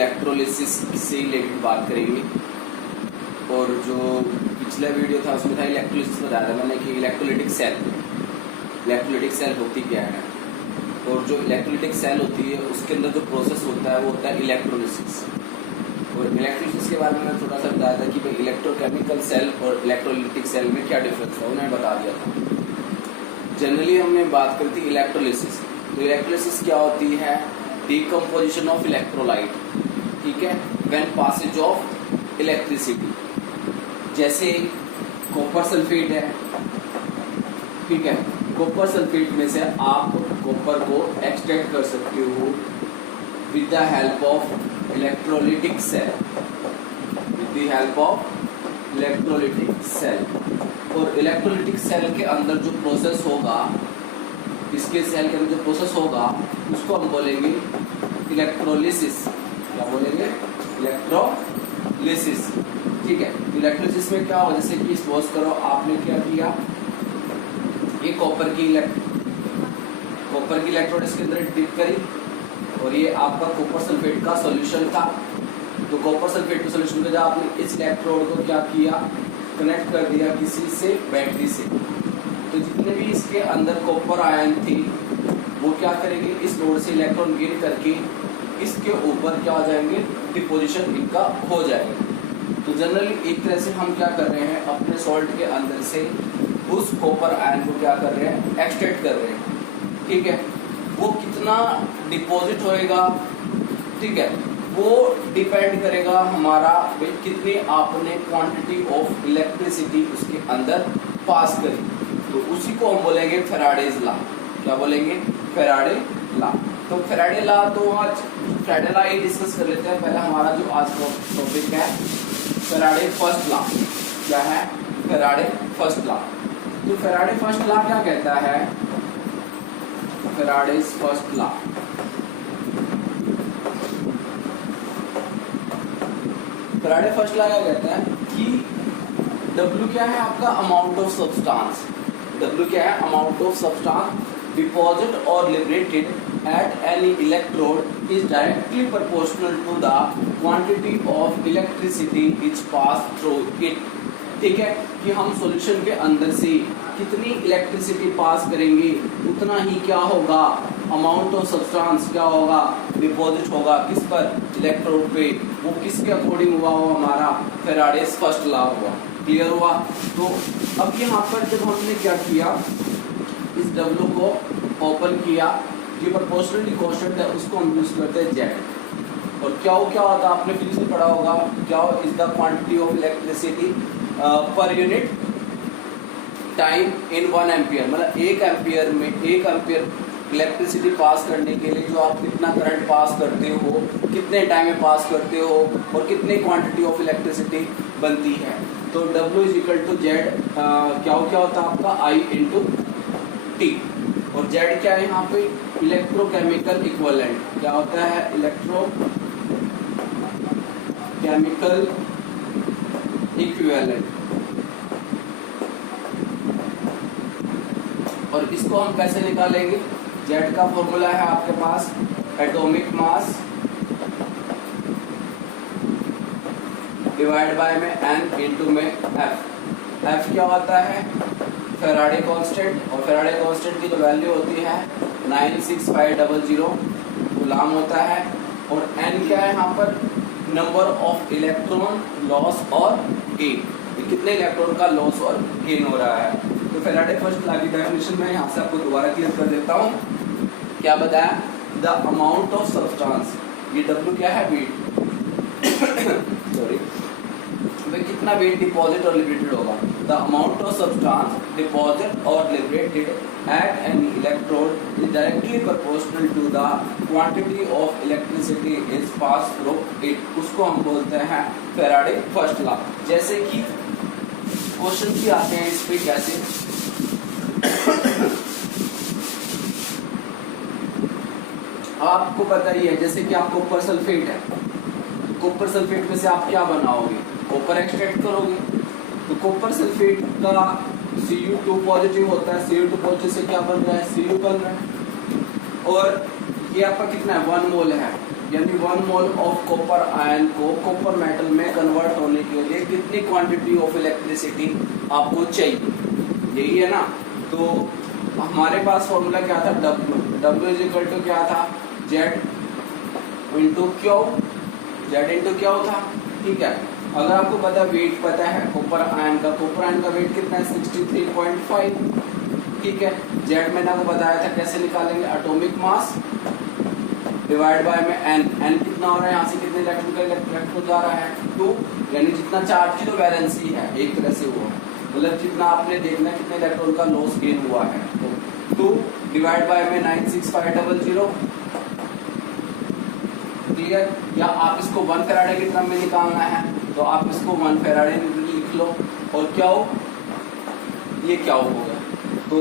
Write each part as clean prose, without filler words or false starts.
Electrolysis से related बात करेंगे। और जो पिछला वीडियो था उसमें था इलेक्ट्रोलिसिस बताया था मैंने कि इलेक्ट्रोलाइटिक सेल होती क्या है। और जो इलेक्ट्रोलाइटिक सेल होती है उसके अंदर जो प्रोसेस होता है वो होता है इलेक्ट्रोलिसिस। और इलेक्ट्रोलिसिस के बारे में मैंने थोड़ा सा बताया था कि भाई इलेक्ट्रोकेमिकल सेल और इलेक्ट्रोलाइटिक सेल में क्या डिफरेंस है, उन्हें बता दिया था। जनरली हमने बात करी थी इलेक्ट्रोलिसिस। तो इलेक्ट्रोलिसिस क्या होती है? डिकम्पोजिशन ऑफ इलेक्ट्रोलाइट, ठीक है, व्हेन पासेज ऑफ इलेक्ट्रिसिटी। जैसे कॉपर सल्फेट है, ठीक है, कॉपर सल्फेट में से आप कॉपर को एक्सट्रैक्ट कर सकते हो with the help of electrolytic cell, with the help of electrolytic cell. और इलेक्ट्रोलाइटिक सेल के अंदर जो प्रोसेस होगा, इसके सेल के अंदर जो प्रोसेस होगा उसको हम बोलेंगे इलेक्ट्रोलिसिस। क्या बोलेंगे? इलेक्ट्रोलिसिस, ठीक है। इलेक्ट्रोलिसिस में क्या होगा, जैसे कि सपोज करो आपने क्या किया, ये कॉपर की इलेक्ट्रोड इसके अंदर डिप करी और ये आपका कॉपर सल्फेट का सॉल्यूशन था। तो कॉपर सल्फेट के सॉल्यूशन के जब आपने इस इलेक्ट्रोड को क्या किया, कनेक्ट कर दिया किसी से, बैटरी से। तो जितने भी इसके अंदर कॉपर आयन थी वो क्या करेंगे, इस नोड से इलेक्ट्रॉन गेन करके इसके ऊपर क्या हो जाएंगे, डिपोजिशन इनका हो जाएगा। तो जनरली एक तरह से हम क्या कर रहे हैं, अपने सॉल्ट के अंदर से उस कॉपर आयन को क्या कर रहे हैं, एक्सट्रैक्ट कर रहे हैं, ठीक है। वो कितना डिपॉजिट होएगा, ठीक है, वो डिपेंड करेगा हमारा भाई कितनी आपने क्वांटिटी ऑफ इलेक्ट्रिसिटी उसके अंदर पास करी। तो उसी को हम बोलेंगे फैराडेज लॉ। क्या बोलेंगे? Faraday law. तो फैराडे लॉ, तो आज फैराडे लॉ ये डिस्कस कर लेते हैं। पहला हमारा जो आज का टॉपिक है फैराडे फर्स्ट लॉ। क्या है? Faraday first law. तो फैराडे फर्स्ट लॉ क्या कहता है? Faraday's first law, Faraday first law क्या कहता है कि W क्या है आपका, अमाउंट ऑफ सब्सटेंस। W क्या है? Amount of substance deposit or liberated at any electrode is directly proportional to the quantity of electricity which pass through it। ठीक है, कि हम सॉल्यूशन के अंदर से कितनी इलेक्ट्रिसिटी पास करेंगे उतना ही क्या होगा, अमाउंट ऑफ सब्सटेंस क्या होगा, डिपॉजिट होगा किस पर, इलेक्ट्रोड पे। वो किसके अकॉर्डिंग हुआ, वो हमारा फैराडेज फर्स्ट लॉ हुआ। क्लियर हुआ? तो अब यहाँ पर जब हमने क्या किया, इस W को ओपन किया, जो प्रोपोर्शनली कांस्टेंट है उसको हम यूज करते हैं Z। और क्या होता है, आपने फिजिक्स में पढ़ा होगा, क्या is the quantity of electricity per unit time in 1 ampere. मतलब 1 एम्पियर में 1 एम्पियर इलेक्ट्रिसिटी पास करने के लिए जो आप कितना करंट पास करते हो, कितने टाइम में पास करते हो और कितने क्वांटिटी ऑफ इलेक्ट्रिसिटी बनती है। तो W is equal to Z, क्या होता है आपका I इंटू T। और Z क्या है यहाँ पे, इलेक्ट्रोकेमिकल इक्विवेलेंट। क्या होता है? Electrochemical equivalent. और इसको हम कैसे निकालेंगे? Z का फॉर्मूला है आपके पास एटॉमिक मास डिवाइड बाय में n इंटू में F क्या होता है? Faraday constant. और फैराडे कांस्टेंट की जो वैल्यू होती है 96500 गुलाम होता है। और n क्या है यहाँ पर? नंबर ऑफ इलेक्ट्रॉन लॉस और गेन, कितने इलेक्ट्रॉन का लॉस और गेन हो रहा है। तो फैराडे फर्स्ट लॉ की डेफिनेशन में यहाँ से आपको दोबारा क्लियर कर देता हूँ। क्या बताया? द अमाउंट ऑफ सब्सटेंस, ये W क्या है, वेट सॉरी, कितना वेट डिपॉजिट और लिबरेटेड होगा। The amount of substance deposit or liberated at any electrode is directly proportional to the quantity of electricity is pass through it. उसको हम बोलते हैं Faraday first law. जैसे कि question भी आते हैं इस पे कैसे आपको पता ही है, जैसे कि आप कॉपर सल्फेट है, कॉपर सल्फेट में से आप क्या बनाओगे, कॉपर एक्सट्रैक्ट करोगे। तो कॉपर सल्फेट का Cu2 पॉजिटिव होता है, Cu2 पॉजिटिव से क्या बन रहा है, Cu बन रहा है। और ये आपका कितना है, 1 मोल है। यानी 1 मोल ऑफ कॉपर आयन को कॉपर मेटल में कन्वर्ट होने के लिए कितनी क्वांटिटी ऑफ इलेक्ट्रिसिटी आपको चाहिए, यही है ना। तो हमारे पास फॉर्मूला क्या था, W इज इक्वल टू क्या था, Z into Q, Z into Q था, ठीक है। अगर आपको पता वेट पता है कॉपर आयन का वेट कितना है 63.5, ठीक है। Z मैंने आपको बताया था कैसे निकालेंगे, एटॉमिक मास डिवाइड बाय में n कितना हो रहा है, यहाँ से कितने इलेक्ट्रॉन जा रहा है 2, यानी जितना चार्ज की जो वैलेंसी है एक तरह से वो है, मतलब जितना आपने देखना कितने इलेक्ट्रॉन का लॉस गेन हुआ है, तो 2 डिवाइड बाय में 96500, क्लियर। या आप इसको 1 फैराडे की टर्म में निकालना है तो आप इसको 1 फैराडे लिख लो, और क्या हो, ये क्या होगा, तो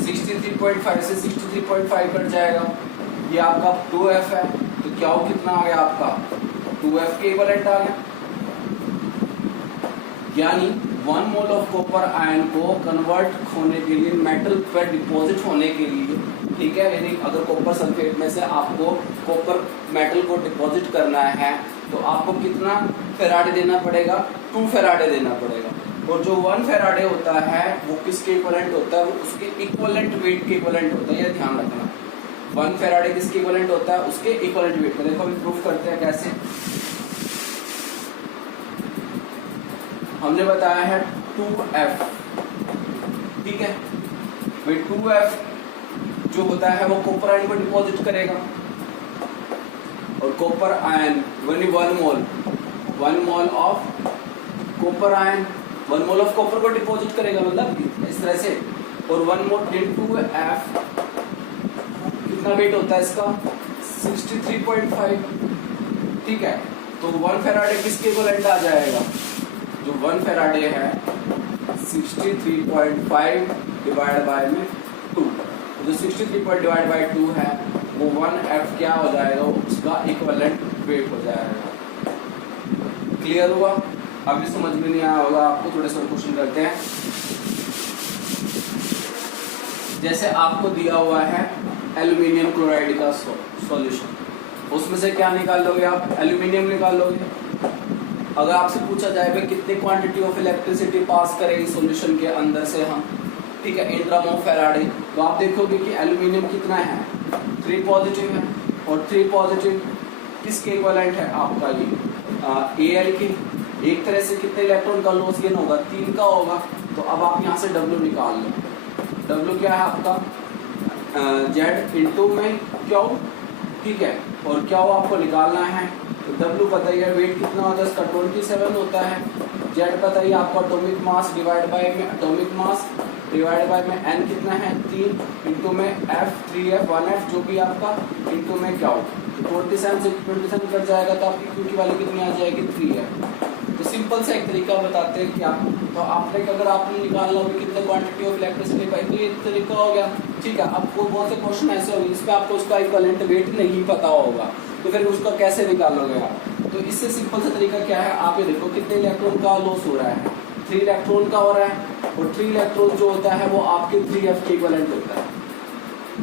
63.5 से 63.5 कट जाएगा, ये आपका 2F है, तो क्या हो कितना आ गया आपका 2F के इक्विवेलेंट आ गया। यानी 1 मोल ऑफ कॉपर आयन को कन्वर्ट होने के लिए मेटल पर डिपॉजिट होने के लिए, ठीक है, यानी अगर कॉपर सल्फेट में से आपको कॉपर मेटल को डिपॉजिट करना है तो आपको कितना फेराडे देना पड़ेगा, 2 फेराडे देना पड़ेगा। और जो 1 फेराडे होता है वो किसके इक्विवेलेंट होता है, वो उसके इक्विवेलेंट वेट के इक्विवेलेंट होता है, ये ध्यान रखना। 1 फेराडे किसके इक्विवेलेंट होता है, उसके इक्विवेलेंट वेट का। देखो अभी प्रूफ करते हैं कैसे। हमने बताया है 2F, ठीक है भाई, 2F जो होता है वो कॉपर आयन को डिपॉजिट करेगा, और copper ion 1 mole of copper ion 1 mole of copper को डिपॉजिट करेगा, मतलब इस तरह से। और 1 मोल इनटू F कितना वेट होता है इसका 63.5, ठीक है। तो 1 फेराडे किसके इक्विवेलेंट आ जाएगा, जो 1 फेराडे है 63.5 डिवाइड बाय में 2, जो 63 डिवाइड बाय 2 है वो 1F क्या हो जाएगा, उसका इक्विवेलेंट वेट हो जाएगा। क्लियर हुआ। अभी समझ में नहीं आया होगा आपको, थोड़े से क्वेश्चन करते हैं। जैसे आपको दिया हुआ है एल्यूमिनियम क्लोराइड का सॉल्यूशन, उसमें से क्या निकाल लोगे आप, एल्यूमिनियम निकाल लोगे। अगर आपसे पूछा जाए भाई कितनी क्वांटिटी ऑफ इलेक्ट्रिसिटी पास करेगी सॉल्यूशन के अंदर से हम, ठीक है, इन टर्म ऑफ फेराडे, तो आप देखोगे कि एल्यूमिनियम कितना है 3 पॉजिटिव है, और 3 पॉजिटिव किसके इक्विवेलेंट है आपका ये Al के। एक तरह से कितने इलेक्ट्रॉन का लॉस गेन होगा, 3 का होगा। तो अब आप यहाँ से W निकाल लो, W क्या है आपका Z इंटू में क्यू, ठीक है, और क्या आपको निकालना है, तो W पता ही है वेट कितना होता है इसका 27 होता है, Z पता ही आपको एटॉमिक मास डिवाइड बाय में एटॉमिक मास डिवाइड बाय में n कितना है 3, इंटू में F 3F 1F जो भी आपका, इंटू में क्या हो, तो 27 से 27 कट जाएगा तो आपकी Q की वैल्यू कितनी आ जाएगी 3F। तो सिंपल सा एक तरीका बताते हैं कि आप, तो आपने अगर आपने निकालना हो कितने क्वांटिटी ऑफ इलेक्ट्रिसिटी पाई, तो ये तरीका हो गया, ठीक है। आपको बहुत से क्वेश्चन ऐसे होंगे जिसमें आपको उसका इक्विवेलेंट वेट नहीं पता होगा, तो फिर उसका कैसे निकालोगे आप। तो इससे सिंपल सा तरीका क्या है, आप ये देखो कितने इलेक्ट्रॉन का लॉस हो रहा है, 3 इलेक्ट्रॉन का हो रहा है, और 3 इलेक्ट्रॉन जो होता है वो आपके 3F के इक्विवेलेंट होता है।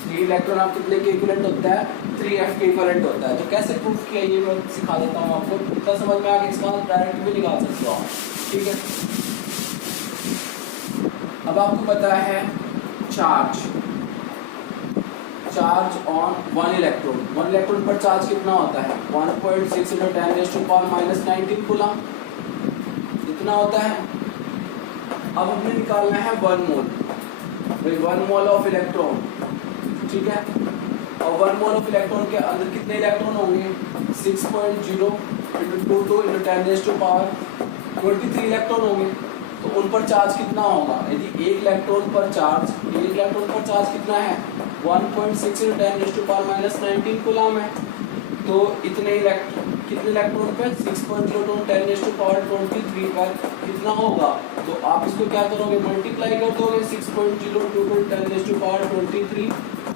3 इलेक्ट्रॉन आप कितने के इक्विवेलेंट होता है, 3F के इक्विवेलेंट होता है। तो कैसे प्रूफ किया ये मैं सिखा देता हूँ आपको, इतना समझ में आ गया, इसका डायरेक्ट भी निकाल सकते हो आप, ठीक है। अब आपको पता है चार्ज ऑन 1 इलेक्ट्रॉन पर चार्ज कितना होता है 1.6 × 10⁻⁻19 कूलम, इतना होता है। अब हमने निकालना है 1 मोल, 1 मोल ऑफ इलेक्ट्रॉन, ठीक है, और 1 मोल ऑफ इलेक्ट्रॉन के अंदर कितने इलेक्ट्रॉन होंगे 6.0 × 22 × 10⁻23 इलेक्ट्रॉन होंगे। तो उन पर चार्ज कितना होगा, यदि 1 इलेक्ट्रॉन पर चार्ज कितना है 1.6 × 10⁻⁻19 कूलम है। तो कितने इलेक्ट्रॉन पे 6.0 × 10⁻23 पर कितना होगा, तो आप इसको क्या करोगे मल्टीप्लाई कर दोगे 6.02 × 10⁻23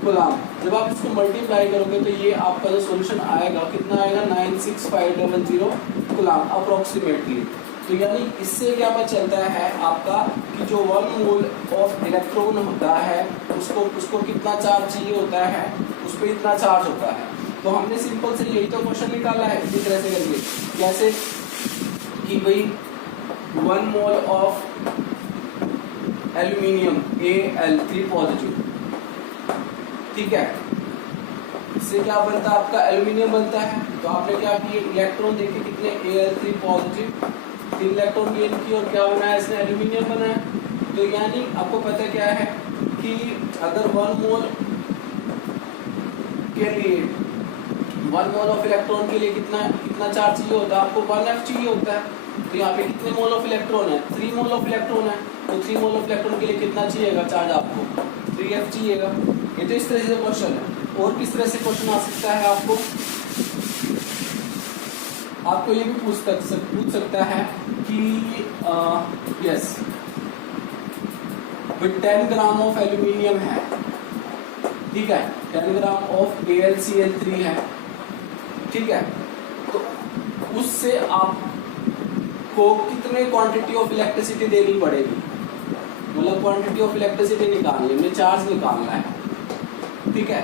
कूलम। जब आप इसको मल्टीप्लाई करोगे तो ये आपका जो सॉल्यूशन आएगा कितना आएगा 96500 कूलम अप्रोक्सीमेटली। तो यानी इससे क्या पता चलता है आपका कि जो 1 मोल ऑफ इलेक्ट्रॉन होता है उसको कितना चार्ज चाहिए होता है, उस पर इतना चार्ज होता है। तो हमने सिंपल से यही तो क्वेश्चन निकाला है इसी तरह से करके। कैसे कि भाई 1 mole of aluminium Al3 positive, ठीक है, इससे क्या बनता है आपका एल्यूमिनियम बनता है। तो आपने क्या किए, इलेक्ट्रॉन देखे कितने Al3 पॉजिटिव, 3 इलेक्ट्रॉन गेन की और क्या बनाया इसने, एल्यूमिनियम बनाया। तो यानी आपको पता क्या है कि अगर 1 मोल के लिए 1 मोल ऑफ इलेक्ट्रॉन के लिए कितना चार्ज चाहिए होता है आपको, 1F चाहिए होता है। तो यहाँ पे कितने मोल ऑफ इलेक्ट्रॉन है, 3 मोल ऑफ इलेक्ट्रॉन है। तो 3 मोल ऑफ इलेक्ट्रॉन के लिए कितना चाहिएगा चार्ज आपको, 3F चाहिएगा। ये तो इस तरह से क्वेश्चन है। और किस तरह से क्वेश्चन आ सकता है आपको ये भी पूछ सकता है कि यस 10 ग्राम ऑफ एल्यूमिनियम है, ठीक है, 10 ग्राम ऑफ AlCl3 है, ठीक है, तो उससे आपको कितने क्वांटिटी ऑफ इलेक्ट्रिसिटी देनी पड़ेगी, मतलब क्वांटिटी ऑफ इलेक्ट्रिसिटी निकालनी है, चार्ज निकालना है, ठीक है,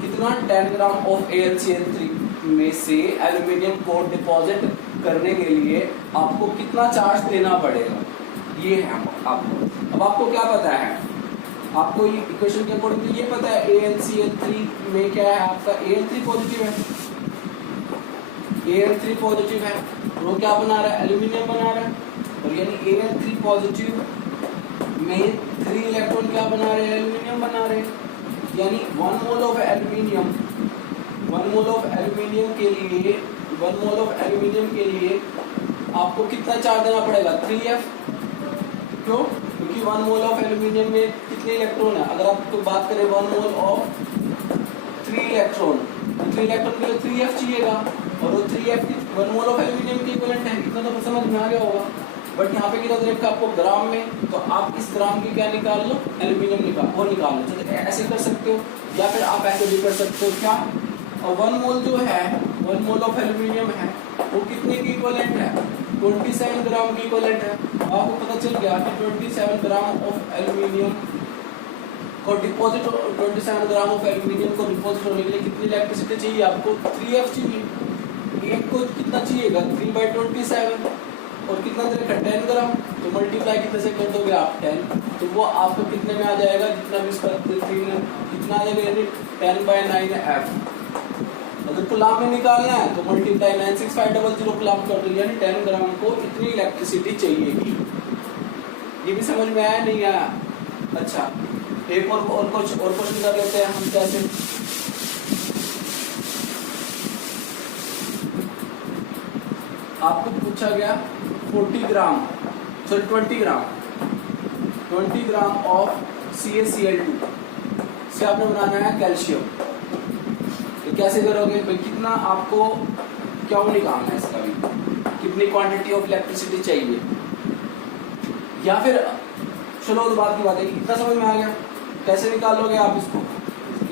कितना 10 ग्राम ऑफ AlCl3 में से एल्यूमिनियम को डिपॉजिट करने के लिए आपको कितना चार्ज देना पड़ेगा, ये है आपको। अब आपको क्या पता है, आपको ये इक्वेशन के अकॉर्डिंग ये पता है AlCl3 में क्या है आपका, Al3 पॉजिटिव है, Al3 पॉजिटिव है, वो क्या बना रहा है, एल्यूमिनियम बना रहा है। और यानी Al3 पॉजिटिव में 3 इलेक्ट्रॉन क्या बना रहे हैं, एल्यूमिनियम बना रहे हैं। यानी 1 mole of aluminium, 1 mole of aluminium के लिए 1 मोल ऑफ एल्यूमिनियम के लिए आपको कितना चार्ज देना पड़ेगा, 3F। क्यों, क्योंकि 1 मोल ऑफ एल्यूमिनियम में कितने इलेक्ट्रॉन है, अगर आपको बात करें 1 मोल ऑफ 3 इलेक्ट्रॉन, तो 3 इलेक्ट्रॉन के लिए 3F चाहिएगा। और वो 3F 1 मोल ऑफ एल्यूमिनियम के इक्विवेलेंट है, इतना तो समझ में आ गया होगा। बट यहाँ पे कितना देखा आपको ग्राम में, तो आप इस ग्राम की क्या निकाल लो, एल्यूमिनियम निकाल लो। तो ऐसे कर सकते हो या फिर आप ऐसे भी कर सकते हो क्या, और 1 मोल जो है 1 मोल ऑफ एल्यूमिनियम है वो कितने की इक्विवेलेंट है, 27 ग्राम की इक्विवेलेंट है। आपको पता चल गया कि 27 ग्राम ऑफ एल्यूमिनियम को डिपॉजिट 27 ग्राम ऑफ एल्यूमिनियम को डिपॉजिट होने के लिए कितनी इलेक्ट्रिसिटी चाहिए आपको, 3F चाहिए। एक को कितना चाहिएगा, 3/27 और कितना देखा 10 ग्राम, तो मल्टीप्लाई कितने से कर दोगे आप 10, तो वो आपको कितने में आ जाएगा, जितना भी इसका कितना आ जाएगा, यानी 10/9F। अगर कुलाम में निकालना है तो मल्टीप्लाई 96500 कुलाम कर दो, यानी 10 ग्राम को इतनी इलेक्ट्रिसिटी चाहिएगी। ये भी समझ में आया नहीं आया? अच्छा, एक और कुछ और क्वेश्चन कर लेते हैं हम। कैसे, आपको पूछा गया 20 ग्राम ऑफ CaCl2 से आपने बनाना है कैल्शियम। तो कैसे करोगे भाई, कितना आपको क्या निकालना है इसका भी, कितनी क्वांटिटी ऑफ इलेक्ट्रिसिटी चाहिए, या फिर चलो उस बात की बात है, इतना समझ में आ गया। कैसे निकालोगे आप इसको,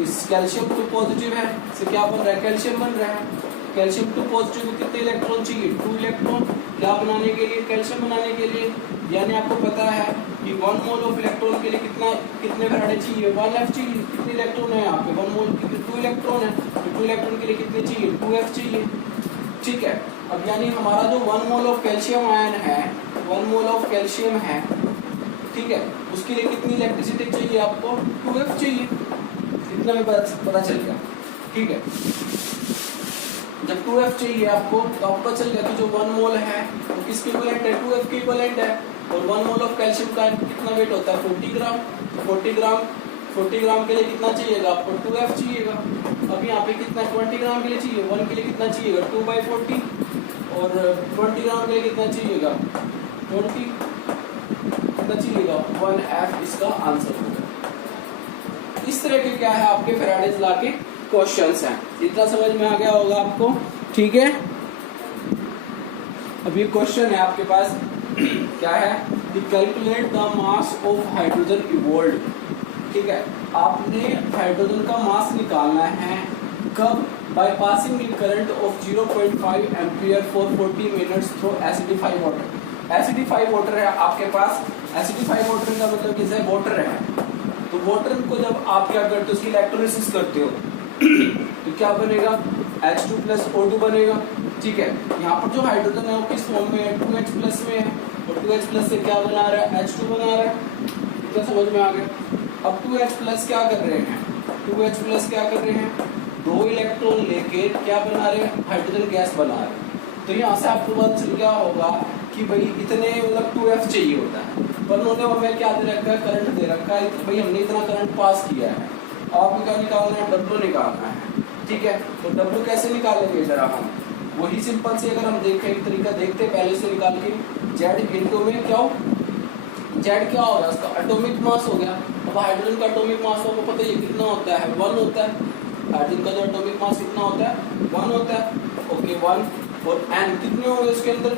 इस कैल्शियम 2 पॉजिटिव है, इससे क्या बन रहा है, कैल्शियम बन रहा है। कैल्शियम 2 पॉजिटिव को कितने इलेक्ट्रॉन चाहिए, 2 इलेक्ट्रॉन, क्या बनाने के लिए, कैल्शियम बनाने के लिए। यानी आपको पता है कि 1 मोल ऑफ इलेक्ट्रॉन के लिए कितने फैराडे चाहिए, 1F चाहिए। कितने इलेक्ट्रॉन है यहाँ पे, 1 मोल के लिए 2 इलेक्ट्रॉन है, तो 2 इलेक्ट्रॉन के लिए कितने चाहिए, 2F चाहिए, ठीक है। अब यानी हमारा जो 1 मोल ऑफ कैल्शियम आयन है, 1 मोल ऑफ कैल्शियम है, ठीक है, उसके लिए कितनी इलेक्ट्रिसिटी चाहिए आपको, 2F चाहिए। इतना में पता चल गया, ठीक है। जब 2F चाहिए आपको, तो आपको चल गया कि जो 1 मोल है वो किसके इक्विवेलेंट है, 2F के इक्विवेलेंट है। और 1 मोल ऑफ कैल्शियम का कितना वेट होता है, 40 ग्राम। तो 40 ग्राम के लिए कितना चाहिएगा आपको, 2F चाहिएगा। अब यहाँ पे कितना 20 ग्राम के लिए चाहिए, 1 के लिए कितना चाहिएगा, 2/40। और 20 ग्राम के लिए कितना चाहिएगा, 20 कितना चाहिएगा, 1F इसका आंसर होगा। इस तरह के क्या है आपके फैराडेज लॉ के क्वेश्चंस हैं। इतना समझ में आ गया होगा आपको, ठीक है। अब ये क्वेश्चन है आपके पास क्या है कि calculate the mass of hydrogen evolved, ठीक है। आपने हाइड्रोजन का मास निकालना है कब, by passing the current of 0.5 ampere for 40 minutes through acidified water. Acidified water है आपके पास, एसिडिफाइड वाटर का मतलब किसे, वाटर है। तो वाटर को जब आप क्या करते हो, उसकी इलेक्ट्रोलिसिस करते हो, तो क्या बनेगा, H2 प्लस O2 बनेगा। ठीक है, यहाँ पर जो हाइड्रोजन है वो किस फॉर्म में है, 2H प्लस में है, और 2H प्लस से क्या बना रहा है, H2 बना रहा है। क्या समझ में आ गया? अब 2H प्लस क्या कर रहे हैं, 2H प्लस क्या कर रहे हैं, 2 इलेक्ट्रॉन लेके क्या बना रहे हैं, हाइड्रोजन गैस बना रहे हैं। तो यहाँ से आपको पता चल गया होगा कि भाई इतने मतलब 2F चाहिए होता है, पर उन्होंने हमें क्या दे रखा है, करंट दे रखा है, भाई हमने इतना करंट पास किया है, आपको क्या निकालना है, W निकालना है। ठीक है, तो W कैसे निकालेंगे जरा हम, वही सिंपल से अगर हम देखें एक तरीका देखते हैं पहले से निकाल के, Z इंटू में क्या हो, Z क्या होगा, उसका एटॉमिक मास हो गया। अब हाइड्रोजन का एटॉमिक मास आपको पता है कितना होता है, 1 होता है। हाइड्रोजन का जो एटॉमिक मास कितना होता है, 1 होता है। ओके 1, और N कितने होंगे इसके अंदर,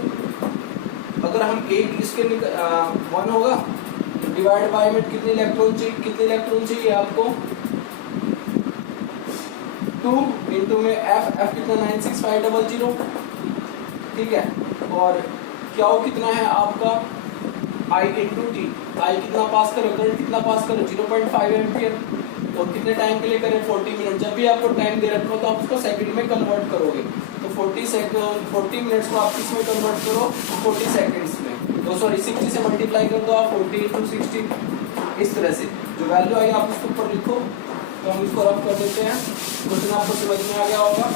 अगर हम एक इसके 1 होगा डिवाइड बाय में कितने इलेक्ट्रॉन चाहिए, कितने इलेक्ट्रॉन चाहिए आपको, 2 इंटू में F कितना 96500। ठीक है, और क्या हो कितना है आपका I इंटू टी, आई कितना पास करो, करंट कितना पास करो, 0.5 एम्पियर, और कितने टाइम के लिए करें, 40 मिनट। जब भी आपको टाइम दे रखा हो तो आप उसको सेकंड में कन्वर्ट करोगे, तो 40 मिनट्स को आप किस में कन्वर्ट करो, 40 सेकंड्स में, तो सॉरी 60 से मल्टीप्लाई कर दो आप, 40 इंटू 60, इस तरह से जो वैल्यू आई आप उसके ऊपर लिखो। तो हम इसको रफ कर देते हैं, क्वेश्चन आपको समझ में आ गया होगा।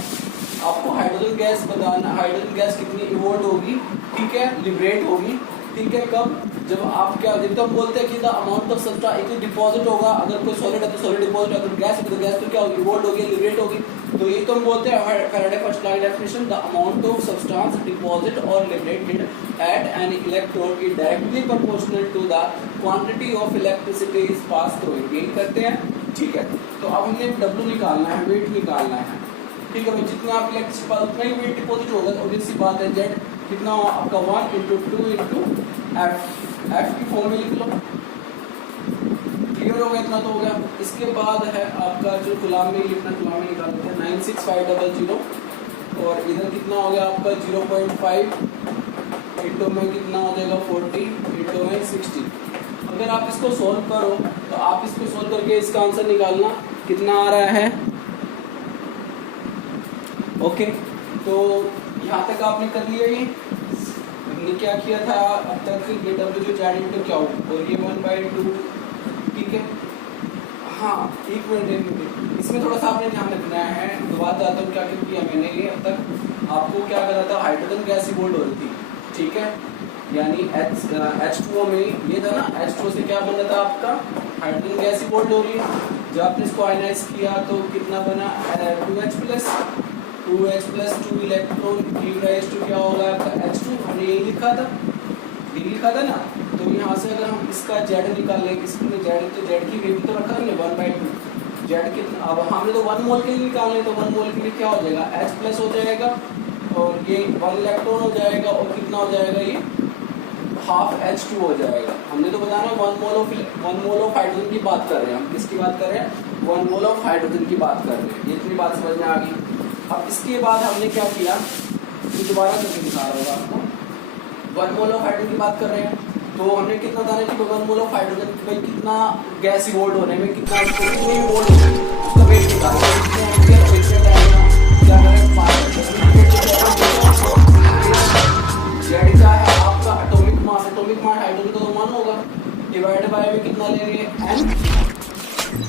आपको हाइड्रोजन गैस बताना, हाइड्रोजन गैस कितनी इवोल्व होगी, ठीक है, लिबरेट होगी। ठीक है, कब, जब आप क्या, जब तो हम बोलते हैं कि द अमाउंट ऑफ सब्सटेंस एक डिपॉजिट होगा, अगर कोई सॉलिड है तो सॉलिड डिपॉजिट, अगर गैस है तो गैस तो क्या होगी, इवोल्व होगी, लिबरेट होगी। तो ये तो हम बोलते हैं फैराडे फर्स्ट लॉ की definition, the amount of substance deposit or liberated at an electrode is directly proportional to the quantity of electricity is pass through it. यही करते हैं। ठीक है, तो अब हमने W निकालना है, वेट निकालना है। ठीक है, जितना आप इलेक्ट्रिसिटी पास उतना ही वेट डिपॉजिट होगा, ऑब्वियस सी बात है। Z कितना आपका 1 इंटू 2 इंटू F की फॉर्म में लिख लो। क्लियर हो गया, इतना तो हो गया। इसके बाद है आपका जो गुलाम में लिखना, गुलाम में निकाल देते हैं 96500, और इधर कितना हो गया आपका 0.5 इंटू में कितना हो जाएगा 40 इंटू में 60। अगर आप इसको सोल्व करो तो आप इसको सोल्व करके इसका आंसर निकालना कितना आ रहा है। ओके, तो यहाँ तक आपने कर लिया। ये हमने क्या किया था अब तक, ये W जो Z इंटू क्या हो, और ये 1/2। ठीक है, हाँ एक मिनट, इसमें थोड़ा सा आपने ध्यान रखना है। दोबारा बताता हूँ क्या किया मैंने। ये अब तक आपको क्या करा था, हाइड्रोजन गैस इवोल्व हो रही थी। ठीक है, यानी H2O में ये था ना, H2O से क्या बना था आपका, हाइड्रोजन गैस इवोल्व हो रही है। जब आपने इसको आयनाइज किया तो कितना बना 2H plus 2 electron give rise to क्या होगा आपका H2। हमने यही लिखा था ना। तो यहाँ से अगर हम इसका Z निकाल लें, इसमें Z तो Z की वैल्यू तो रखा हमने 1/2। Z कितना, अब हमने तो 1 मोल के लिए निकालने, तो 1 मोल के लिए क्या हो जाएगा, H प्लस हो जाएगा, और ये 1 इलेक्ट्रॉन हो जाएगा, और कितना हो जाएगा, ये हाफ H2 हो जाएगा। हमने तो बताना 1 मोल ऑफ हाइड्रोजन की बात कर रहे हैं हम। किसकी बात कर रहे हैं, 1 मोल ऑफ हाइड्रोजन की बात कर रहे हैं। ये इतनी बात समझ में आ गई। अब इसके बाद हमने क्या किया, दोबारा करके दिखा रहा होगा आपको। 1 मोल ऑफ हाइड्रोजन की बात कर रहे हैं, तो हमने कितना बताना कि 1 मोल ऑफ हाइड्रोजन में कितना गैस इवोल्व होने में कितना इवोल्व उसका वेट निकालना क्या करें, 5 Z का है आपका एटॉमिक मास हाइड्रोजन का तो 1 होगा, डिवाइड बाय में कितना लेंगे N,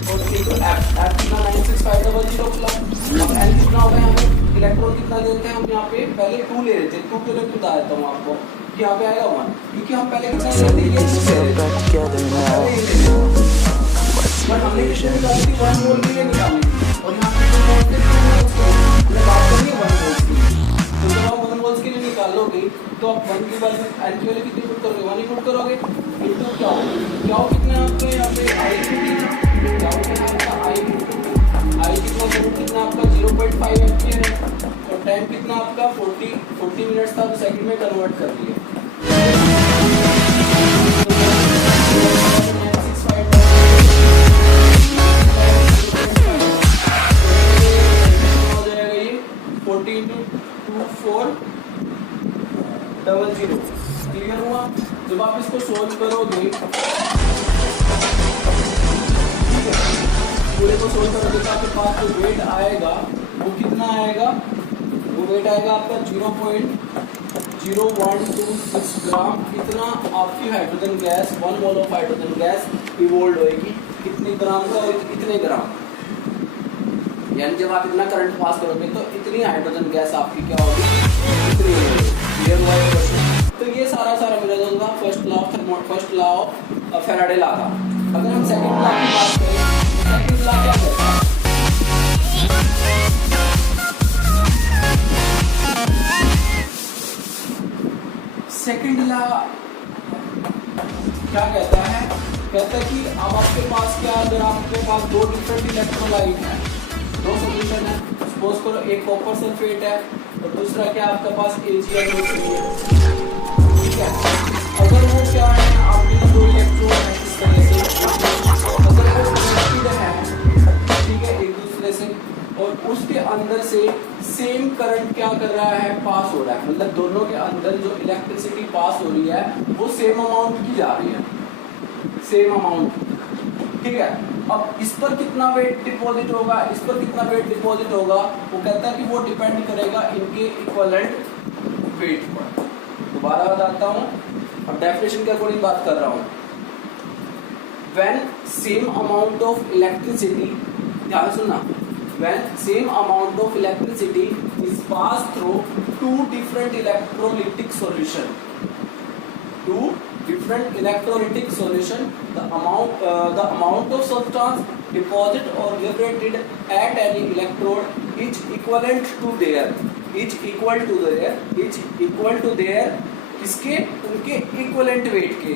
और F कितना 96500 प्लस। अब N कितना होगा, हमें इलेक्ट्रॉन कितना देते हैं हम यहाँ पे, पहले 2 ले रहे थे, 2 के लिए बता देता हूँ आपको, यहाँ पे आएगा 1, क्योंकि हम पहले कितना ले रहे बट हमने कितने निकाली थी, 1 मोल के लिए निकाली, और यहाँ पे बात करेंगे 1 मोल की। तो जब आप 1 मोल्स के लिए निकालोगे तो आप 1 की वैल्यू N की वैल्यू कितनी पुट करोगे, 1 ही पुट करोगे, इंटू क्या हो कितना आपका यहाँ पे I क्या होगा आपका I कितना करंट कितना आपका 0.5 एम्पियर है, और टाइम कितना आपका 40 मिनट्स था, तो सेकंड में कन्वर्ट कर दिए। हो जाएगा ये 40 × 2400। क्लियर हुआ। जब आप इसको सोल्व करोगे पूरे को सोल्व करोगे तो आपके पास जो वेट आएगा वो कितना आएगा, वो वेट आएगा आपका 0.0126 ग्राम। इतना आपकी hydrogen gas, 1 mole of hydrogen gas evolve होएगी कितने ग्राम का, और इतने ग्राम, यानी जब आप इतना करंट पास करोगे तो इतनी हाइड्रोजन गैस आपकी क्या होगी, इतनी होगी। क्लियर हुआ ये क्वेश्चन? तो ये सारा मेरा जो था first law of Faraday law था। अगर हम सेकंड लॉ की बात करें, सेकंड लॉ क्या कहता है? सेकंड लॉ क्या कहता है? कहता है कि अब आपके पास क्या, अगर आपके पास दो डिफरेंट इलेक्ट्रोलाइट है, दो सॉल्यूशन है, सपोज करो एक कॉपर सल्फेट है और दूसरा क्या आपके पास AgNO3 है, ठीक है। अगर वो क्या है, आपके दो इलेक्ट्रॉन है इस तरह से, अगर वो कनेक्टेड है, ठीक है, एक दूसरे से, और उसके अंदर से सेम करंट क्या कर रहा है, पास हो रहा है, मतलब दोनों के अंदर जो इलेक्ट्रिसिटी पास हो रही है वो सेम अमाउंट की जा रही है, सेम अमाउंट, ठीक है। अब इस पर कितना वेट डिपॉजिट होगा, इस पर कितना वेट डिपॉजिट होगा, वो कहता है कि वो डिपेंड करेगा इनके इक्विवेलेंट वेट पर। दोबारा बताता हूँ, अब डेफिनेशन के अकॉर्डिंग बात कर रहा हूँ। When same amount of electricity, ध्यान सुनना, when same amount of electricity is passed through two different electrolytic solution, the amount of substance deposit or liberated at any electrode is equivalent to their इसके उनके equivalent weight के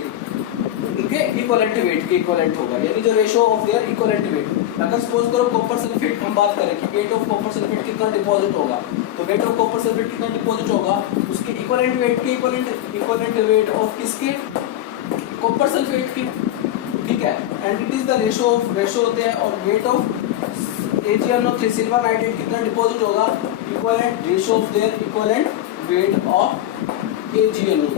equivalent होगा, यानी जो ratio of their equivalent weight. अगर suppose करो copper sulphate हम बात करें कि वेट ऑफ कॉपर सल्फेट कितना डिपॉजिट होगा, तो वेट ऑफ कॉपर सल्फेट कितना डिपॉजिट होगा, उसके इक्विवेलेंट वेट के इक्विवेलेंट वेट ऑफ किसके, कॉपर सल्फेट की, ठीक है। And it is the ratio होते हैं, और weight of AgNO3 silver nitrate कितना डिपॉजिट होगा, equivalent ratio of their equivalent weight of AgNO3।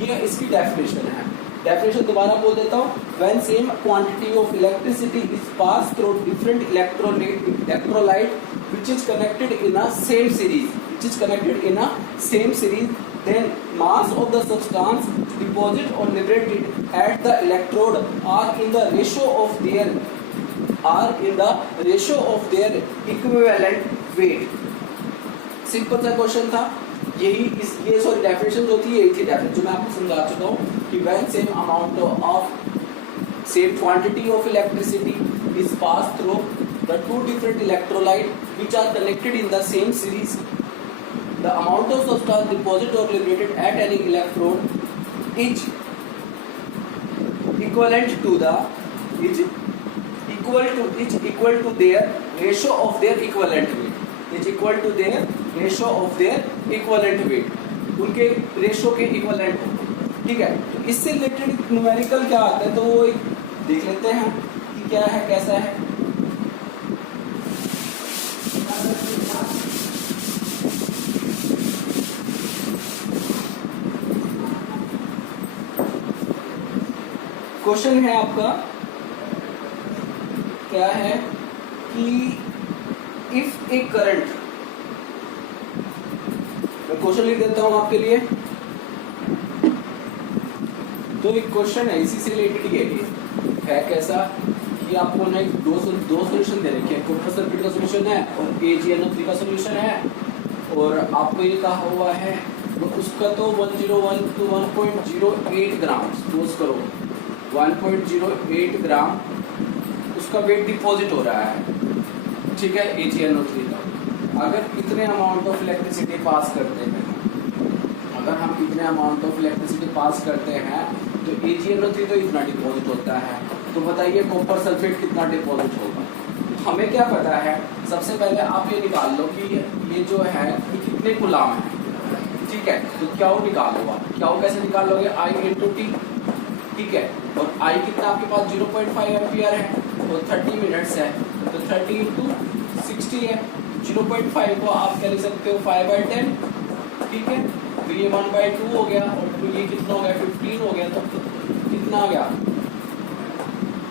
ये इसकी डेफिनेशन है। डेफिनेशन दोबारा बोल देता हूँ। When same quantity of electricity is pass through different electrolyte which is connected in a same series, then mass of the substance deposited or liberated at the electrode are in the ratio of their equivalent weight। Simple सा question था, यही definition जो थी यही थी definition जो मैं आपको समझा चुका हूँ कि when same amount of same quantity of electricity is pass through the two different electrolyte which are connected in the same series, the amount of substance deposited or liberated at any electrode is equal to their ratio of their equivalent weight, उनके ratio के equivalent, ठीक है। तो इससे related numerical क्या आता है, तो वो एक देख लेते हैं कि क्या है, कैसा है। क्वेश्चन है आपका, क्या है कि इफ ए करंट, मैं क्वेश्चन लिख देता हूं आपके लिए। तो एक क्वेश्चन है इसी से रिलेटेड ही है कैसा कि आपको ना दो सॉल्यूशन दे रखे हैं, कॉपर सल्फेट का सॉल्यूशन है और AgNO3 का सॉल्यूशन है, और आपको ये कहा हुआ है तो उसका तो 101 to 1.08 ग्राम, सपोज करो 1.08 ग्राम उसका वेट डिपॉजिट हो रहा है, ठीक है, AgNO3 का। अगर इतने अमाउंट ऑफ इलेक्ट्रिसिटी पास करते हैं, तो AgNO3 तो इतना डिपॉजिट होता है, तो बताइए कॉपर सल्फेट कितना डिपॉजिट होगा। हमें क्या पता है, सबसे पहले आप ये निकाल लो कि ये जो है ये कितने कूलाम है, ठीक है। तो क्या वो निकालोगे, क्या वो कैसे निकालोगे, I into T, ठीक है। और I कितना आपके पास 0.5 एम्पियर है और 30 मिनट्स है, तो 30 into 60 है। 0.5 को आप क्या लिख सकते हो 5/10, ठीक है। तो ये 1/2 हो गया, और तो ये कितना हो गया 15 हो गया, तो कितना आ गया,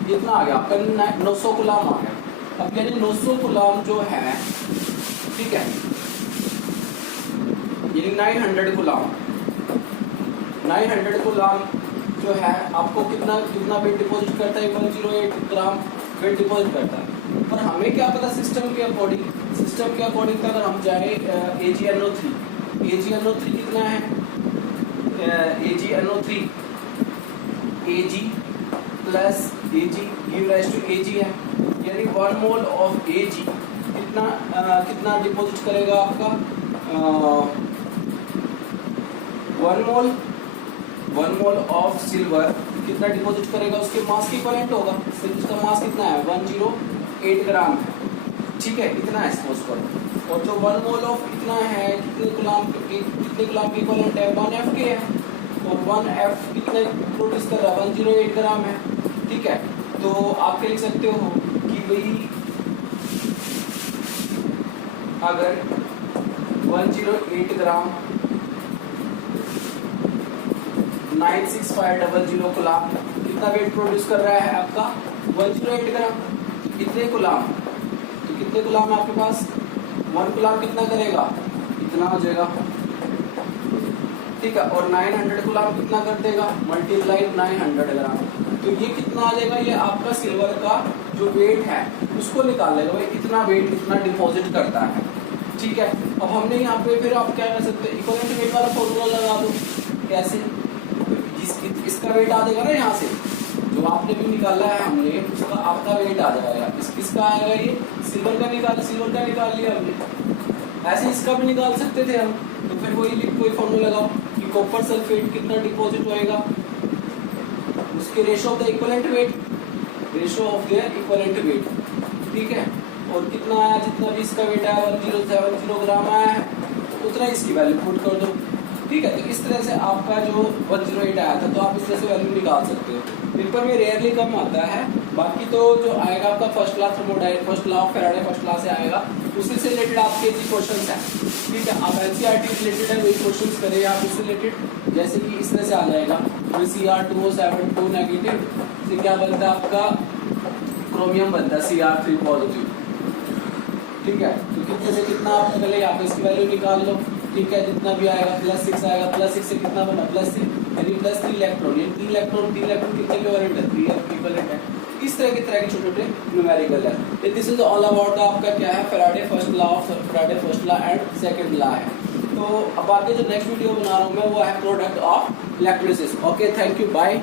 कितना आ गया आपका 900 कूलाम आ गया, अब यानी 900 कूलम जो है, ठीक है, यानी 900 कूलम, 900 कूलम जो है आपको कितना वेट डिपॉजिट करता है, 108 ग्राम वेट डिपॉजिट करता है। पर हमें क्या पता सिस्टम के अकॉर्डिंग अगर हम जाए AgNO3 कितना है, AgNO3 Ag plus Ag give rise to Ag है, यानी 1 मोल ऑफ Ag कितना डिपॉजिट करेगा आपका, 1 मोल ऑफ सिल्वर कितना डिपॉजिट करेगा, उसके मास की इक्विवेलेंट होगा। उसका मास कितना है, 108 ग्राम है, ठीक है, इतना है सपोज करो। और जो 1 मोल ऑफ इतना है, कितने गुलाम की इक्विवेलेंट है, 1F के है, और 1F कितने प्रोड्यूस कर रहा है, 108 ग्राम है, ठीक है। तो आप क्या लिख सकते हो कि भाई अगर 108 ग्राम 96500 गुलाम कितना वेट प्रोड्यूस कर रहा है आपका, 108 ग्राम, इतने गुलाम, तो कितने गुलाम है आपके पास, 1 गुलाम कितना करेगा, इतना हो जाएगा, ठीक है। और 900 गुलाम कितना कर देगा, मल्टीप्लाई 900 ग्राम, तो ये कितना आ जाएगा, ये आपका सिल्वर का जो वेट है उसको निकाल लेगा, भाई इतना वेट इतना डिपॉजिट करता है, ठीक है। अब हमने यहाँ पे फिर आप क्या कर सकते हैं, इक्विवेलेंट वेट वाला फॉर्मूला लगा दो, कैसे, इसका वेट आ जाएगा ना, यहाँ से जो आपने भी निकाला है हमने, उसका आपका वेट आ जाएगा, किसका आएगा, ये सिल्वर का निकाल लिया हमने, ऐसे इसका भी निकाल सकते थे हम। तो फिर कोई फॉर्मूला लगाओ कि कॉपर सल्फेट कितना डिपॉजिट होएगा, उसके ratio of the equivalent weight, ठीक है। और कितना आया, जितना भी इसका वेट आया 1070 ग्राम आया है, उतना इसकी वैल्यू पुट कर दो, ठीक है। तो इस तरह से आपका जो 108 आया था, तो आप इस तरह से वैल्यू निकाल सकते हो। पेपर में रेयरली कम आता है, बाकी तो जो आएगा आपका first law of Faraday first law से आएगा, उसी से रिलेटेड आपके जी क्वेश्चन है, ठीक है। आप NCERT रिलेटेड है वही क्वेश्चन करें आप उससे रिलेटेड, जैसे कि इस तरह से आ जाएगा, Cr2O72 नेगेटिव से क्या बनता है आपका, क्रोमियम बनता है Cr3 पॉजिटिव, ठीक है। तो कितने से कितना आप पहले यहाँ पे इसकी वैल्यू निकाल लो, ठीक है। जितना भी आएगा +6 आएगा, +6 से कितना बना, +3 यानी +3 इलेक्ट्रॉन, यानी 3 इलेक्ट्रॉन कितने इक्विवेलेंट है, 3 इक्विवेलेंट है। इस तरह के छोटे न्यूमेरिकल है। दिस इज ऑल अबाउट आपका क्या है, Faraday first law and second law है। तो अब आगे जो नेक्स्ट वीडियो बना रहा हूँ मैं, वो है product of electrolysis. Okay, thank you, bye.